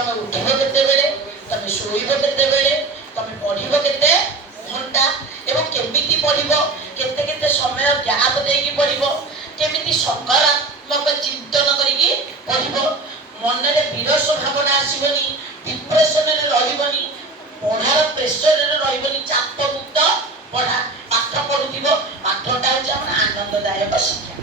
ତମେ ଉଠିବ କେତେବେଳେ, ତମେ ଶୋଇବ କେତେବେଳେ, ତମେ ପଢିବ କେତେ ଘଣ୍ଟା ଏବଂ କେମିତି ପଢିବ, କେତେ କେତେ ସମୟ ଗ୍ୟାପ ଦେଇକି ପଢିବ, କେମିତି ସକାରାତ୍ମକ ଚିନ୍ତନ କରିକି ପଢିବ, ମନରେ ବିରସ ଭାବନା ଆସିବନି, ଡିପ୍ରେସନରେ ରହିବନି, ପଢାର ପ୍ରେସରରେ ରହିବନି, ଚାପ ମୁକ୍ତ ପଢା। ପାଠ ପଢୁଥିବ, ପାଠଟା ହଉଛି ଆମର ଆନନ୍ଦଦାୟକ ଶିକ୍ଷା।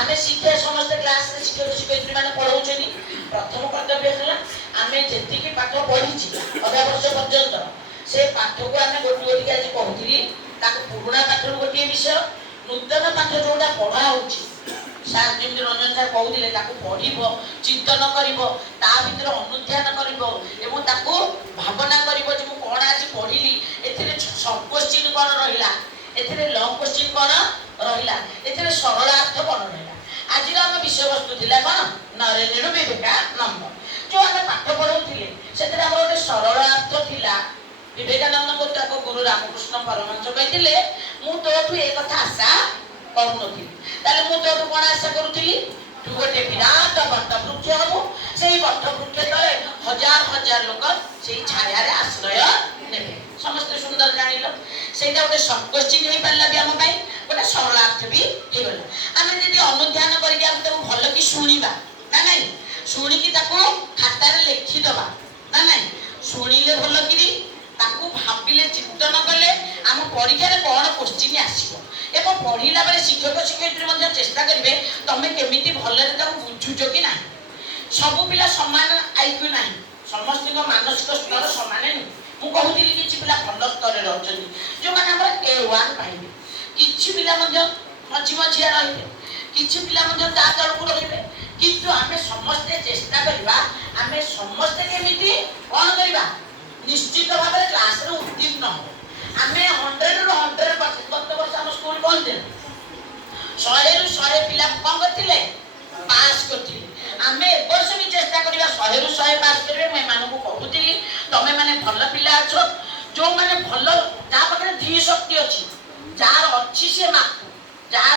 ଆମେ ଶିକ୍ଷା ସମସ୍ତେ କ୍ଲାସରେ ଶିକ୍ଷକ ଶିକ୍ଷୟିତ୍ରୀ ମାନେ ପଢଉଛନ୍ତି। ପ୍ରଥମ କର୍ତ୍ତବ୍ୟ ହେଲା ଆମେ ଯେତିକି ପାଠ ପଢିଛି ଅଧା ବର୍ଷ ପର୍ଯ୍ୟନ୍ତ ସେ ପାଠକୁ ଆମେ ଗୋଟି ଗୋଟିକି ଆଜି କହୁଥିଲି, ତାକୁ ପୁରୁଣା ପାଠରୁ ଗୋଟିଏ ବିଷୟ, ନୂତନ ପାଠ ଯୋଉଟା ପଢା ହଉଛି ସାର୍ ଯେମିତି ରଞ୍ଜନ ସାର୍ କହୁଥିଲେ, ତାକୁ ପଢିବ, ଚିନ୍ତନ କରିବ, ତା ଭିତରେ ଅନୁଧ୍ୟାନ କରିବ ଏବଂ ତାକୁ ଭାବନା କରିବ ଯେ ମୁଁ କଣ ଆଜି ପଢିଲି, ଏଥିରେ ସର୍ଟ କୋଶ୍ଚିନ୍ କଣ ରହିଲା, ଏଥିରେ ଲଙ୍ଗ କୋଶ୍ଚିନ୍ କଣ ରହିଲା, ଏଥିରେ ସରଳାର୍ଥ କଣ ରହିଲା। ଆଜିର ଆମ ବିଷୟବସ୍ତୁ ଥିଲା କଣ, ନରେନ୍ଦ୍ର ବିବେକାନନ୍ଦ। ଯୋଉ ଆମେ ପାଠ ପଢଉଥିଲେ ସେଥିରେ ଆମର ଗୋଟେ ସରଳାର୍ଥ ଥିଲା। ବିବେକାନନ୍ଦଙ୍କୁ ତାଙ୍କ ଗୁରୁ ରାମକୃଷ୍ଣ ପରମହଂସ କହିଥିଲେ, ମୁଁ ତୋଠୁ ଏ କଥା ଆଶା କରୁନଥିଲି। ତାହେଲେ ମୁଁ ତୋଠୁ କଣ ଆଶା କରୁଥିଲି, ତୁ ଗୋଟେ ବିରାଟ ବଟ ବୃକ୍ଷ ହବୁ, ସେଇ ବଟ ବୃକ୍ଷ ତଳେ ହଜାର ହଜାର ଲୋକ ସେଇ ଛାୟାରେ ଆଶ୍ରୟ ନେବେ। ସମସ୍ତେ ସୁନ୍ଦର ଜାଣିଲ, ସେଇଟା ଗୋଟେ ସର୍ଟ କୋଶ୍ଚିନ୍ ହେଇପାରିଲା ବି ଆମ ପାଇଁ, ଗୋଟେ ସରଳାର୍ଥ ବି ହେଇଗଲା। ଆମେ ଯଦି ଅନୁଧ୍ୟାନ କରିକି ଆମେ ତାକୁ ଭଲ କି ଶୁଣିବା ନା ନାଇଁ, ଶୁଣିକି ତାକୁ ଖାତାରେ ଲେଖିଦବା ନା ନାଇଁ, ଶୁଣିଲେ ଭଲ କିରି ତାକୁ ଭାବିଲେ ଚିନ୍ତନ କଲେ ଆମ ପରୀକ୍ଷାରେ କଣ କୋଶ୍ଚିନ୍ ଆସିବ। ଏବଂ ପଢିଲା ବେଳେ ଶିକ୍ଷକ ଶିକ୍ଷୟିତ୍ରୀ ମଧ୍ୟ ଚେଷ୍ଟା କରିବେ ତମେ କେମିତି ଭଲରେ ତାକୁ ବୁଝୁଛ କି ନାହିଁ। ସବୁ ପିଲା ସମାନ ଆଇକ୍ୟୁ ନାହିଁ, ସମସ୍ତଙ୍କ ମାନସିକ ସ୍ତର ସମାନ ନୁହେଁ। ମୁଁ କହୁଥିଲି କିଛି ପିଲା ଭଲ ସ୍ତରରେ ଅଛନ୍ତି ଯୋଉମାନେ ଆମର A1 ପାଇବେ, କିଛି ପିଲା ମଧ୍ୟ ମଝି ମଝିଆ ରହିବେ, କିଛି ପିଲା ମଧ୍ୟ ତା ତଳକୁ ରହିବେ। କିନ୍ତୁ ଆମେ ସମସ୍ତେ ଚେଷ୍ଟା କରିବା ଆମେ ସମସ୍ତେ କେମିତି କଣ କରିବା, ନିଶ୍ଚିତ ଭାବରେ କ୍ଲାସରେ ଉତ୍ତୀର୍ଣ୍ଣ ହବ। ଆମେ 100ରୁ 100%, ଗତ ବର୍ଷ ଆମ ସ୍କୁଲ କଣ ଥିଲା 100ରୁ 100 ପିଲା କଣ କରିଥିଲେ, ପାସ୍ କରିଥିଲେ। ଆମେ ଏ ବର୍ଷ ବି ଚେଷ୍ଟା କରିବା 100ରୁ 100 ପାସ୍ କରିବେ। ମୁଁ ଏମାନଙ୍କୁ କହୁଥିଲି ତମେ ମାନେ ଭଲ ପିଲା ଅଛ, ଯୋଉମାନେ ଭଲ, ଯାହା ପାଖରେ ଧୀ ଶକ୍ତି ଅଛି, ଯାହାର ଅଛି ସେ ମାକୁ, ଯାହାର